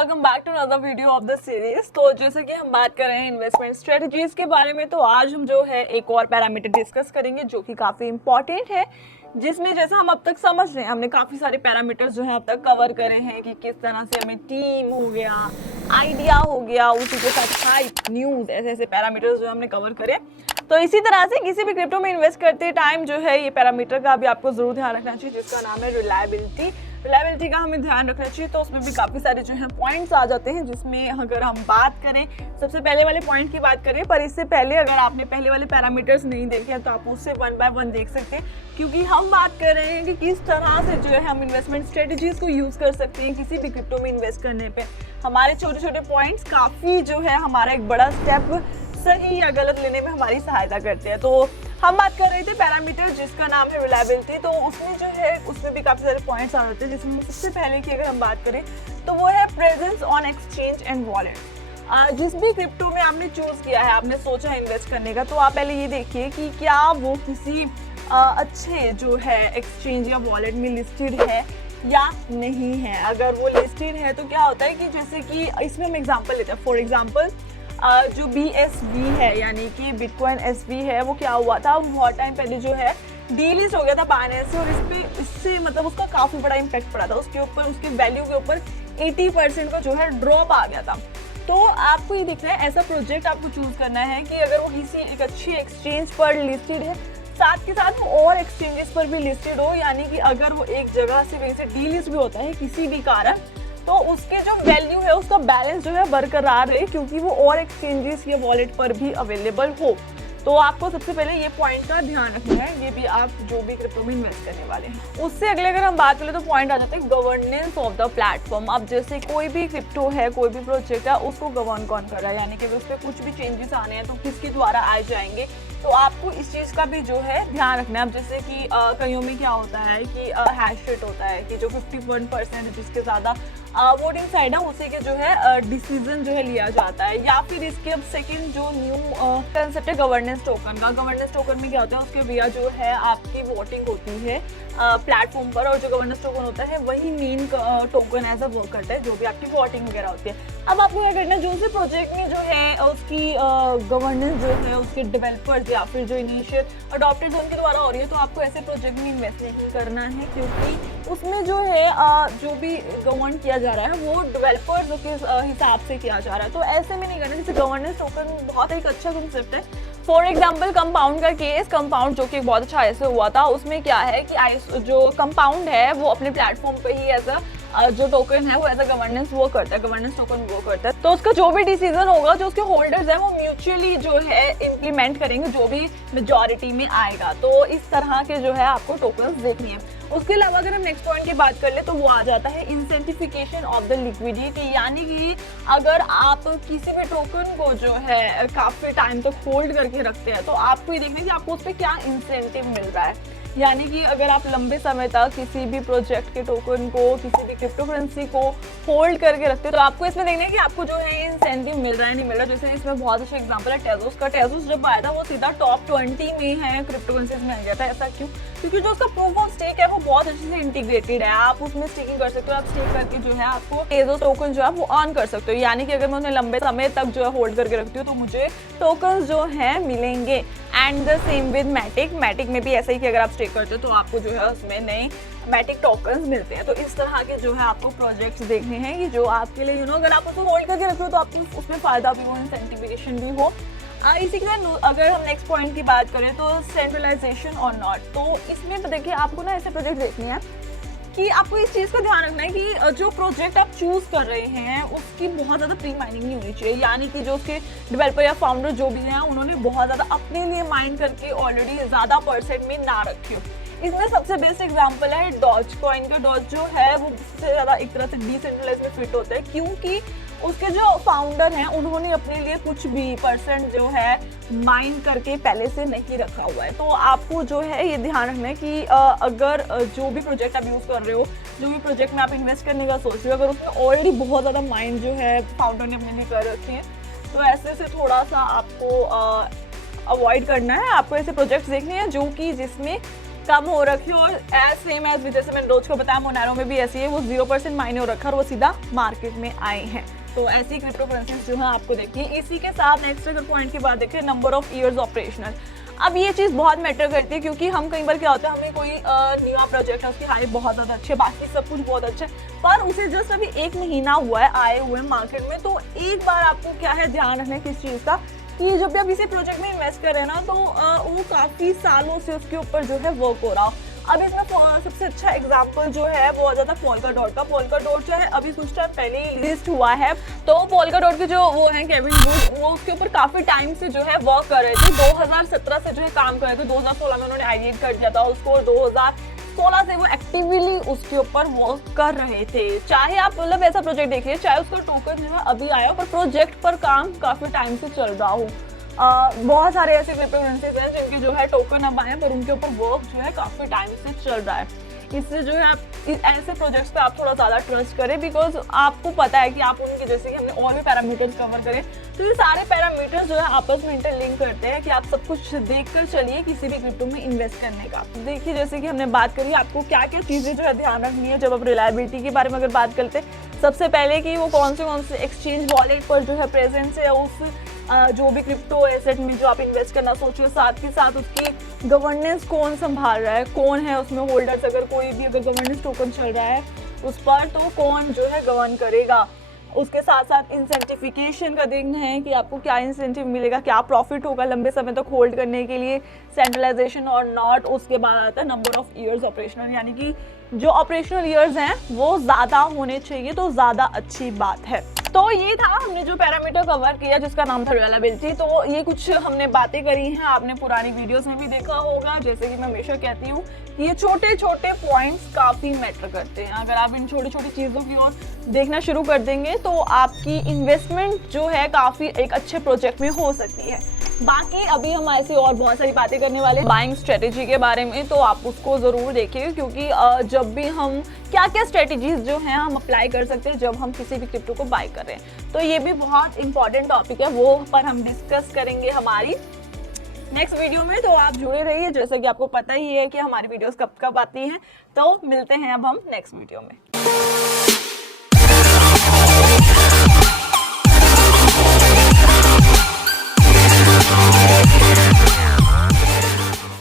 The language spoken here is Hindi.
Welcome back to another video of the series. तो जैसे कि हम बात कर रहे हैं इन्वेस्टमेंट स्ट्रेटजीज के बारे में, तो आज हम जो है एक और पैरामीटर डिस्कस करेंगे जो कि काफ़ी इंपॉर्टेंट है, जिसमें जैसा हम अब तक समझ रहे हैं, हमने काफ़ी सारे पैरामीटर्स जो है अब तक कवर करे हैं कि किस तरह से हमें टीम हो गया, आइडिया हो गया, उसी के साथ हाइप, न्यूज़, ऐसे ऐसे पैरामीटर्स जो हमने कवर करे। तो इसी तरह से किसी भी क्रिप्टो में इन्वेस्ट करते टाइम जो है ये पैरामीटर का भी आपको जरूर ध्यान रखना चाहिए, जिसका नाम है रिलायबिलिटी का हमें ध्यान रखना चाहिए। तो उसमें भी काफ़ी सारे जो है पॉइंट्स आ जाते हैं, जिसमें अगर हम बात करें सबसे पहले वाले पॉइंट की बात करें, पर इससे पहले अगर आपने पहले वाले पैरामीटर्स नहीं देखे हैं तो आप उससे 1 बाय 1 देख सकते हैं, क्योंकि हम बात कर रहे हैं कि किस तरह से जो है हम इन्वेस्टमेंट स्ट्रेटजीज को यूज़ कर सकते हैं किसी भी क्रिप्टो में इन्वेस्ट करने पर। हमारे छोटे छोटे पॉइंट्स काफ़ी जो है हमारा एक बड़ा स्टेप सही या गलत लेने में हमारी सहायता करते हैं। तो हम बात कर रहे थे पैरामीटर जिसका नाम है रिलायबिलिटी। तो उसमें जो है उसमें भी काफ़ी सारे पॉइंट्स आ जाते हैं, जिसमें सबसे पहले की अगर हम बात करें तो वो है presence on exchange and wallet. जिस भी क्रिप्टो में आपने चूज़ किया है, आपने सोचा है इन्वेस्ट करने का, तो आप पहले ये देखिए कि क्या वो किसी अच्छे जो है एक्सचेंज या वॉलेट में लिस्टेड है या नहीं है। अगर वो लिस्टेड है तो क्या होता है कि जैसे कि इसमें हम एग्जांपल लेते हैं, फॉर एग्जांपल जो BSV है यानी कि बिटकॉइन SV है, वो क्या हुआ था, बहुत टाइम पहले जो है डीलिस्ट हो गया था बाइनेंस से, और इससे मतलब उसका काफ़ी बड़ा इम्पैक्ट पड़ा था उसके ऊपर, उसके वैल्यू के ऊपर 80% का जो है ड्रॉप आ गया था। तो आपको ये देखना है, ऐसा प्रोजेक्ट आपको चूज करना है कि अगर वो किसी एक अच्छी एक्सचेंज पर लिस्टेड है, साथ के साथ वो और एक्सचेंजेस पर भी लिस्टेड हो, यानी कि अगर वो एक जगह से वैसे डीलिस्ट भी होता है किसी भी कारण, तो उसके जो वैल्यू है उसका बैलेंस जो है बरकरार रहे, क्योंकि वो और एक्सचेंजेस या वॉलेट पर भी अवेलेबल हो। तो आपको सबसे पहले ये पॉइंट का ध्यान रखना है, ये भी आप जो भी क्रिप्टो में इन्वेस्ट करने वाले हैं। उससे अगले अगर हम बात करें तो पॉइंट आ जाता है गवर्नेंस ऑफ द प्लेटफॉर्म। अब जैसे कोई भी क्रिप्टो है, कोई भी प्रोजेक्ट है, उसको गवर्न कौन कर रहा है, यानी कि उस पर कुछ भी चेंजेस आने हैं तो किसके द्वारा आए जाएंगे, तो आपको इस चीज़ का भी जो है ध्यान रखना है। अब जैसे कि कईयों में क्या होता है कि हैश रेट होता है कि जो 51% जिसके ज़्यादा वोटिंग साइड है उसी के जो है डिसीजन जो है लिया जाता है। या फिर इसके अब सेकंड जो न्यू कंसेप्ट है गवर्नेंस टोकन का। गवर्नेंस टोकन में क्या होता है, उसके भैया जो है आपकी वोटिंग होती है प्लेटफॉर्म पर, और जो गवर्नेंस टोकन होता है वही main token as a work करता है, जो भी आपकी वोटिंग वगैरह होती है। अब आपको क्या करना है, जो उस प्रोजेक्ट में जो है उसकी गवर्नेंस जो है उसके डेवलपर्स या फिर जो इनिशियल अडॉप्टर्स उनके द्वारा हो रही है, तो आपको ऐसे प्रोजेक्ट में इन्वेस्ट नहीं करना है, क्योंकि उसमें जो है जो भी गवर्न किया जा रहा है वो डेवलपर्स के हिसाब से किया जा रहा है। तो ऐसे में नहीं करना। जैसे गवर्नेंस टोकन बहुत एक अच्छा कंसेप्ट है। फॉर एग्जाम्पल कंपाउंड का केस, कंपाउंड जो कि बहुत अच्छा ऐसे हुआ था, उसमें क्या है कि जो कंपाउंड है वो अपने प्लेटफॉर्म पे ही एज जो टोकन है वो एज अ गवर्नेंस वो करता है, गवर्नेंस टोकन वो करता है। तो उसका जो भी डिसीजन होगा, जो उसके होल्डर्स हैं, वो म्यूचुअली जो है इम्प्लीमेंट करेंगे, जो भी मेजॉरिटी में आएगा। तो इस तरह के जो है आपको टोकन्स देखनी है। उसके अलावा अगर हम नेक्स्ट पॉइंट की बात कर ले तो वो आ जाता है इंसेंटिफिकेशन ऑफ द लिक्विडिटी, यानी कि अगर आप किसी भी टोकन को जो है काफ़ी टाइम तक होल्ड करके रखते हैं, तो आपको ये देखना है कि आपको उस पर क्या इंसेंटिव मिल रहा है। यानी कि अगर आप लंबे समय तक किसी भी प्रोजेक्ट के टोकन को, किसी भी क्रिप्टो करेंसी को होल्ड करके रखते हो, तो आपको इसमें देखना है कि आपको जो है इंसेंटिव मिल रहा है नहीं मिल रहा है। जैसे इसमें बहुत अच्छा एग्जांपल है टेजोस का। टेजोस जब आया था वो सीधा टॉप 20 में है क्रिप्टो करेंसीज में आ गया था। ऐसा क्यों? क्योंकि जो उसका प्रूफ ऑफ स्टेक है वो बहुत अच्छे से इंटीग्रेटेड है, आप उसमें स्टेकिंग कर सकते हो, आप स्टेक करके जो है आपको टेजोस टोकन जो है वो अर्न कर सकते हो। यानी कि अगर मैं उन्हें लंबे समय तक जो है होल्ड करके रखती हूँ तो मुझे टोकन जो है मिलेंगे। एंड द सेम विद मैटिक। मैटिक में भी ऐसा ही कि अगर आप स्टेक करते हो तो आपको जो है उसमें नए मैटिक टोकन्स मिलते हैं। तो इस तरह के जो है आपको प्रोजेक्ट्स देखने हैं कि जो आपके लिए अगर आप उसको होल्ड करके रखते हो तो आपको उसमें फ़ायदा भी हो, इंसेंटिफिकेशन भी हो। इसी के साथ अगर हम नेक्स्ट पॉइंट की बात करें तो सेंट्रलाइजेशन और नॉट। तो इसमें देखिए आपको ना ऐसे प्रोजेक्ट देखने हैं कि आपको इस चीज़ का ध्यान रखना है कि जो प्रोजेक्ट आप चूज़ कर रहे हैं उसकी बहुत ज़्यादा प्री माइनिंग नहीं होनी चाहिए, यानी कि जो उसके डेवलपर या फाउंडर जो भी हैं उन्होंने बहुत ज़्यादा अपने लिए माइन करके ऑलरेडी ज़्यादा परसेंट में ना रखी हो। इसमें सबसे बेस्ट एग्जांपल है डॉज कॉइन का। डॉज जो है वो सबसे ज़्यादा एक तरह से डिसेंट्रलाइज में फिट होता है, क्योंकि उसके जो फाउंडर हैं उन्होंने अपने लिए कुछ भी परसेंट जो है माइन करके पहले से नहीं रखा हुआ है। तो आपको जो है ये ध्यान रखना है कि अगर जो भी प्रोजेक्ट आप यूज़ कर रहे हो, जो भी प्रोजेक्ट में आप इन्वेस्ट करने का सोच रहे हो, अगर उसमें ऑलरेडी बहुत ज़्यादा माइन जो है फाउंडर ने अपने लिए कर रखे हैं, तो ऐसे से थोड़ा सा आपको अवॉइड करना है। आपको ऐसे प्रोजेक्ट्स देखने हैं जो कि जिसमें कम हो रखी है और एज सेम एज जैसे मैंने रोज को बताया मोनारो में भी ऐसी है, वो 0% मायने हो रखा है और वो सीधा मार्केट में आए हैं। तो ऐसी क्रिप्टो करेंसीज जो है आपको देखिए। इसी के साथ नेक्स्ट अगर पॉइंट की बात देखें, नंबर ऑफ ईयर्स ऑपरेशनल। अब ये चीज़ बहुत मैटर करती है क्योंकि हम कई बार क्या होता है, हमें कोई नया प्रोजेक्ट है, उसकी हाइप बहुत ज़्यादा अच्छी है, बाकी सब कुछ बहुत अच्छा है, पर उसे जस्ट अभी 1 महीना हुआ है आए हुए मार्केट में। तो एक बार आपको क्या है ध्यान रखना किस चीज़ का, कि जब भी आप इसी प्रोजेक्ट में इन्वेस्ट कर रहे हैं ना, तो वो काफ़ी सालों से उसके ऊपर जो है वर्क हो रहा हो। अब इसमें सबसे अच्छा एग्जांपल जो है वो आ जाता है पोल्काडॉट का। पोल्काडॉट जो है अभी कुछ टाइम पहले ही लिस्ट हुआ है। तो पोल्काडॉट के जो वो हैं केविन वुड, वो उसके ऊपर काफ़ी टाइम से जो है वर्क कर रहे थे। 2017 से जो है काम कर रहे थे, 2016 में उन्होंने आइडिया कर दिया था उसको, 2016 से वो एक्टिवली उसके ऊपर वर्क कर रहे थे। चाहे आप मतलब ऐसा प्रोजेक्ट देखिए, चाहे उसका टोकन जो है अभी आया, पर प्रोजेक्ट पर काम काफ़ी टाइम से चल रहा हो। बहुत सारे ऐसे क्रिप्टो करेंसीज हैं जिनके जो है टोकन अब आए, पर उनके ऊपर वर्क जो है काफ़ी टाइम से चल रहा है। इससे जो है आप ऐसे प्रोजेक्ट्स पे आप थोड़ा ज़्यादा ट्रस्ट करें, बिकॉज आपको पता है कि आप उनके जैसे कि हमने और भी पैरामीटर्स कवर करें, तो ये सारे पैरामीटर्स जो है आपस में इंटरलिंक करते हैं कि आप सब कुछ देख कर चलिए किसी भी क्रिप्टो में इन्वेस्ट करने का। देखिए जैसे कि हमने बात करी, आपको क्या क्या चीज़ें जो है ध्यान रखनी है जब आप रिलायबिलिटी के बारे में अगर बात करते हैं। सबसे पहले कि वो कौन से एक्सचेंज वॉलेट पर जो है प्रेजेंस है उस जो भी क्रिप्टो एसेट में जो आप इन्वेस्ट करना सोच रहे हो, साथ ही साथ उसकी गवर्नेंस कौन संभाल रहा है, कौन है उसमें होल्डर्स, अगर कोई भी अगर गवर्नेंस टोकन चल रहा है उस पर तो कौन जो है गवर्न करेगा। उसके साथ साथ इंसेंटिफिकेशन का देखना है कि आपको क्या इंसेंटिव मिलेगा, क्या प्रॉफिट होगा लंबे समय तक होल्ड करने के लिए, सेंट्रलाइजेशन और नॉट। उसके बाद आता है नंबर ऑफ ईयर्स ऑपरेशनल, यानी कि जो ऑपरेशनल ईयर्स हैं वो ज़्यादा होने चाहिए तो ज़्यादा अच्छी बात है। तो ये था हमने जो पैरामीटर कवर किया जिसका नाम था रिलायबिलिटी। तो ये कुछ हमने बातें करी हैं, आपने पुरानी वीडियोस में भी देखा होगा। जैसे कि मैं हमेशा कहती हूँ कि ये छोटे छोटे पॉइंट्स काफ़ी मैटर करते हैं। अगर आप इन छोटी छोटी चीज़ों की ओर देखना शुरू कर देंगे तो आपकी इन्वेस्टमेंट जो है काफ़ी एक अच्छे प्रोजेक्ट में हो सकती है। बाकी अभी हम ऐसी और बहुत सारी बातें करने वाले बाइंग स्ट्रेटेजी के बारे में, तो आप उसको ज़रूर देखिए क्योंकि जब भी हम क्या क्या स्ट्रेटेजीज जो हैं हम अप्लाई कर सकते हैं जब हम किसी भी क्रिप्टो को बाय कर रहे हैं। तो ये भी बहुत इंपॉर्टेंट टॉपिक है, वो पर हम डिस्कस करेंगे हमारी नेक्स्ट वीडियो में। तो आप जुड़े रहिए, जैसा कि आपको पता ही है कि हमारी वीडियोस कब कब आती हैं। तो मिलते हैं अब हम नेक्स्ट वीडियो में।